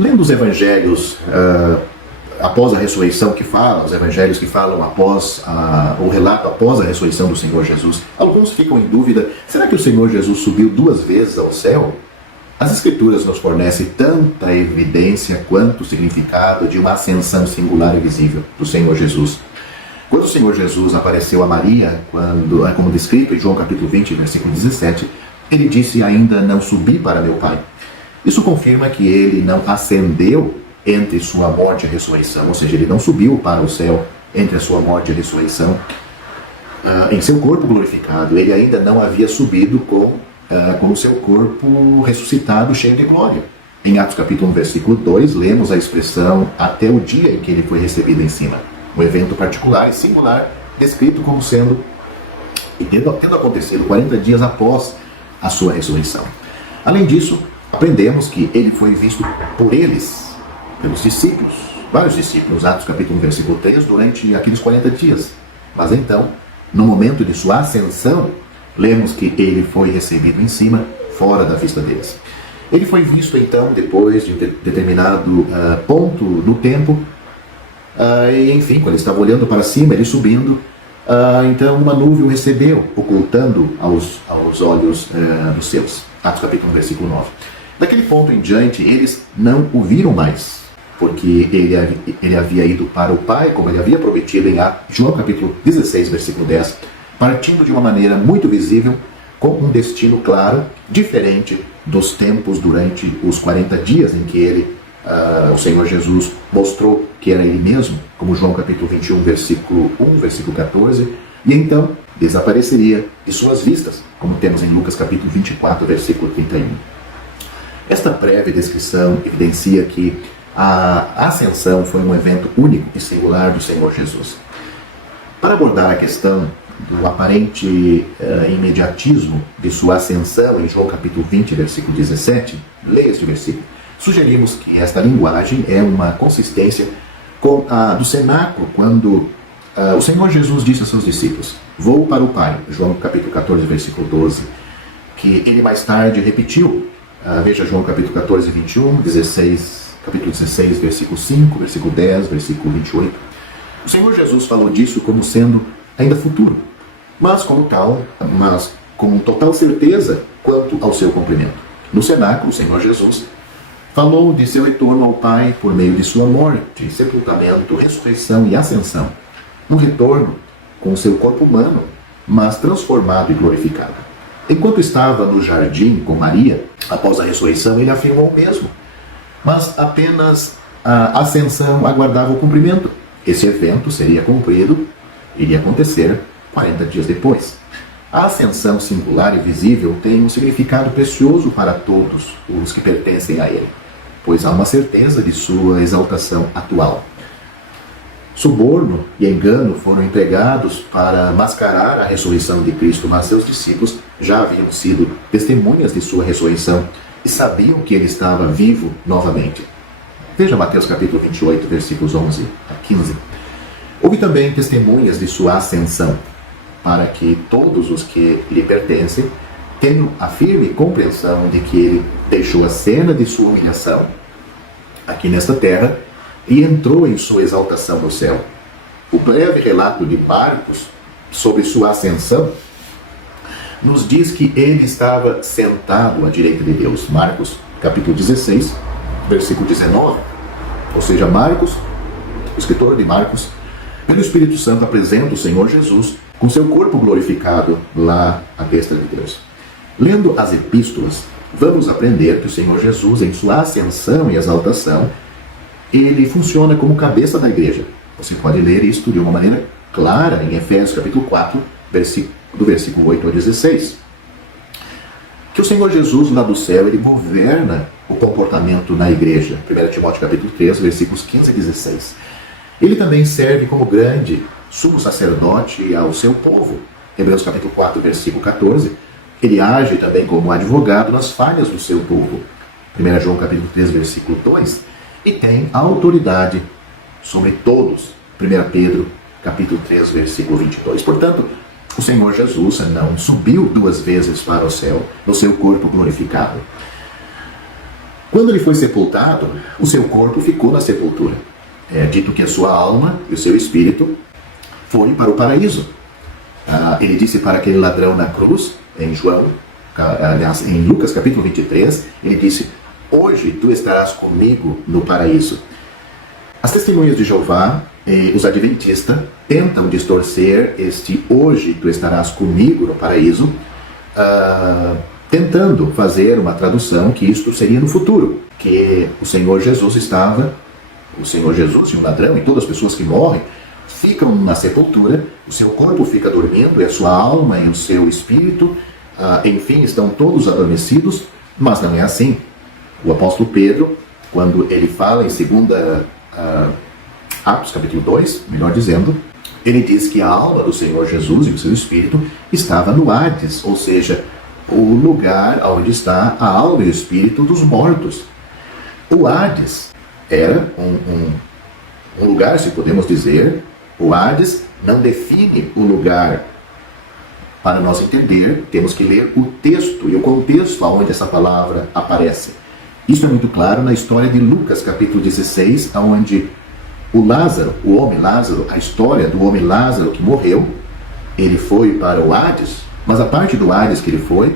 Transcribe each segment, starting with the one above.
Lendo os evangelhos após a ressurreição os evangelhos que falam após o relato após a ressurreição do Senhor Jesus, alguns ficam em dúvida: será que o Senhor Jesus subiu 2 vezes ao céu? As Escrituras nos fornecem tanta evidência quanto o significado de uma ascensão singular e visível do Senhor Jesus. Quando o Senhor Jesus apareceu a Maria, como descrito em João capítulo 20, versículo 17, ele disse: ainda não subi para meu Pai. Isso confirma que ele não ascendeu entre sua morte e a ressurreição, ou seja, ele não subiu para o céu entre a sua morte e a ressurreição. Em seu corpo glorificado, ele ainda não havia subido com o seu corpo ressuscitado, cheio de glória. Em Atos capítulo 1, versículo 2, lemos a expressão até o dia em que ele foi recebido em cima. Um evento particular e singular, descrito como sendo e tendo acontecido 40 dias após a sua ressurreição. Além disso, aprendemos que ele foi visto por eles, pelos discípulos, vários discípulos, Atos capítulo 1, versículo 3, durante aqueles 40 dias. Mas então, no momento de sua ascensão, lemos que ele foi recebido em cima, fora da vista deles. Ele foi visto então, depois de determinado ponto do tempo, e enfim, quando ele estava olhando para cima, ele subindo, então uma nuvem o recebeu, ocultando aos olhos dos seus. Atos capítulo 1, versículo 9. Daquele ponto em diante, eles não o viram mais, porque ele havia ido para o Pai, como ele havia prometido em João capítulo 16, versículo 10, partindo de uma maneira muito visível, com um destino claro, diferente dos tempos durante os 40 dias em que o Senhor Jesus mostrou que era ele mesmo, como João capítulo 21, versículo 1, versículo 14, e então desapareceria de suas vistas, como temos em Lucas capítulo 24, versículo 31. Esta prévia descrição evidencia que a ascensão foi um evento único e singular do Senhor Jesus. Para abordar a questão do aparente imediatismo de sua ascensão em João capítulo 20, versículo 17, leia este versículo. Sugerimos que esta linguagem é uma consistência com a do cenáculo, quando o Senhor Jesus disse aos seus discípulos: vou para o Pai, João capítulo 14, versículo 12, que ele mais tarde repetiu. Veja João capítulo 14, 21, 16, capítulo 16, versículo 5, versículo 10, versículo 28. O Senhor Jesus falou disso como sendo ainda futuro, mas com total certeza quanto ao seu cumprimento. No cenáculo, o Senhor Jesus falou de seu retorno ao Pai por meio de sua morte, sepultamento, ressurreição e ascensão. Um retorno com seu corpo humano, mas transformado e glorificado. Enquanto estava no jardim com Maria, após a ressurreição, ele afirmou o mesmo. Mas apenas a ascensão aguardava o cumprimento. Esse evento seria cumprido, iria acontecer 40 dias depois. A ascensão singular e visível tem um significado precioso para todos os que pertencem a ele, pois há uma certeza de sua exaltação atual. Suborno e engano foram empregados para mascarar a ressurreição de Cristo, mas seus discípulos já haviam sido testemunhas de sua ressurreição e sabiam que ele estava vivo novamente. Veja Mateus capítulo 28, versículos 11 a 15. Houve também testemunhas de sua ascensão, para que todos os que lhe pertencem tenham a firme compreensão de que ele deixou a cena de sua humilhação aqui nesta terra e entrou em sua exaltação no céu. O breve relato de Marcos sobre sua ascensão nos diz que ele estava sentado à direita de Deus. Marcos capítulo 16, versículo 19. Ou seja, Marcos, o escritor de Marcos, pelo Espírito Santo apresenta o Senhor Jesus com seu corpo glorificado lá à destra de Deus. Lendo as epístolas, vamos aprender que o Senhor Jesus, em sua ascensão e exaltação, ele funciona como cabeça da igreja. Você pode ler isto de uma maneira clara em Efésios capítulo 4, do versículo 8 ao 16. Que o Senhor Jesus lá do céu, ele governa o comportamento na igreja. 1 Timóteo capítulo 3, versículos 15 e 16. Ele também serve como grande sumo sacerdote ao seu povo. Hebreus capítulo 4, versículo 14. Ele age também como advogado nas falhas do seu povo. 1 João capítulo 3, versículo 2. E tem autoridade sobre todos. 1 Pedro capítulo 3, versículo 22. Portanto, o Senhor Jesus não subiu 2 vezes para o céu no seu corpo glorificado. Quando ele foi sepultado, o seu corpo ficou na sepultura. É dito que a sua alma e o seu espírito foi para o paraíso. Ele disse para aquele ladrão na cruz, em aliás, em Lucas capítulo 23, ele disse: hoje tu estarás comigo no paraíso. As testemunhas de Jeová e os adventistas tentam distorcer este hoje tu estarás comigo no paraíso, tentando fazer uma tradução que isto seria no futuro, que o Senhor Jesus e o ladrão e todas as pessoas que morrem ficam na sepultura, o seu corpo fica dormindo, e a sua alma e o seu espírito, enfim, estão todos adormecidos, mas não é assim. O apóstolo Pedro, quando ele fala em 2 Atos capítulo 2, melhor dizendo, ele diz que a alma do Senhor Jesus e o seu espírito estava no Hades, ou seja, o lugar onde está a alma e o espírito dos mortos. O Hades era um lugar, se podemos dizer, o Hades não define o lugar. Para nós entender, temos que ler o texto e o contexto onde essa palavra aparece. Isso é muito claro na história de Lucas, capítulo 16, onde o homem Lázaro, a história do homem Lázaro que morreu, ele foi para o Hades, mas a parte do Hades que ele foi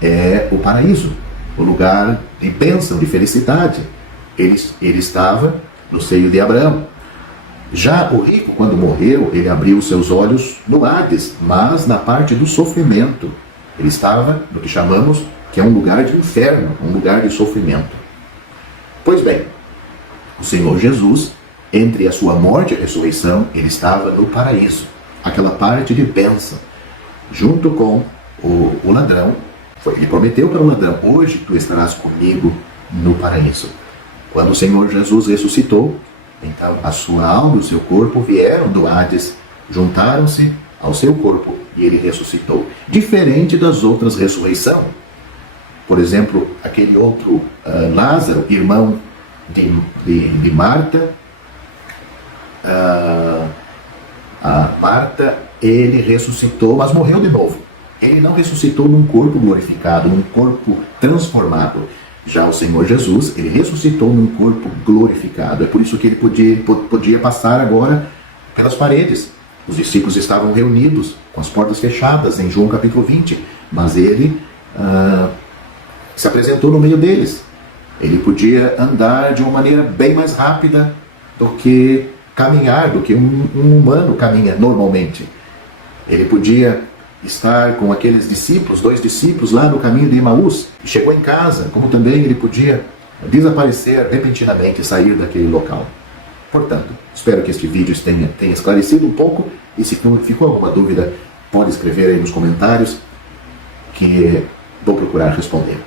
é o paraíso, o lugar de bênção, de felicidade. Ele estava no seio de Abraão. Já o rico, quando morreu, ele abriu os seus olhos no Hades, mas na parte do sofrimento. Ele estava no que chamamos que é um lugar de inferno, um lugar de sofrimento. Pois bem, o Senhor Jesus, entre a sua morte e a ressurreição, ele estava no paraíso, aquela parte de bênção, junto com o ladrão. Ele prometeu para o ladrão: hoje tu estarás comigo no paraíso. Quando o Senhor Jesus ressuscitou, então a sua alma e o seu corpo vieram do Hades, juntaram-se ao seu corpo e ele ressuscitou. Diferente das outras ressurreições. Por exemplo, aquele outro Lázaro, irmão de Marta, Marta, ele ressuscitou, mas morreu de novo. Ele não ressuscitou num corpo glorificado, num corpo transformado. Já o Senhor Jesus, ele ressuscitou num corpo glorificado. É por isso que ele podia passar agora pelas paredes. Os discípulos estavam reunidos, com as portas fechadas, em João capítulo 20. Mas ele se apresentou no meio deles. Ele podia andar de uma maneira bem mais rápida do que caminhar, do que um humano caminha normalmente. Ele podia estar com aqueles discípulos, 2 discípulos lá no caminho de Emaús, e chegou em casa, como também ele podia desaparecer repentinamente e sair daquele local. Portanto, espero que este vídeo tenha esclarecido um pouco, e se ficou alguma dúvida, pode escrever aí nos comentários, que vou procurar responder.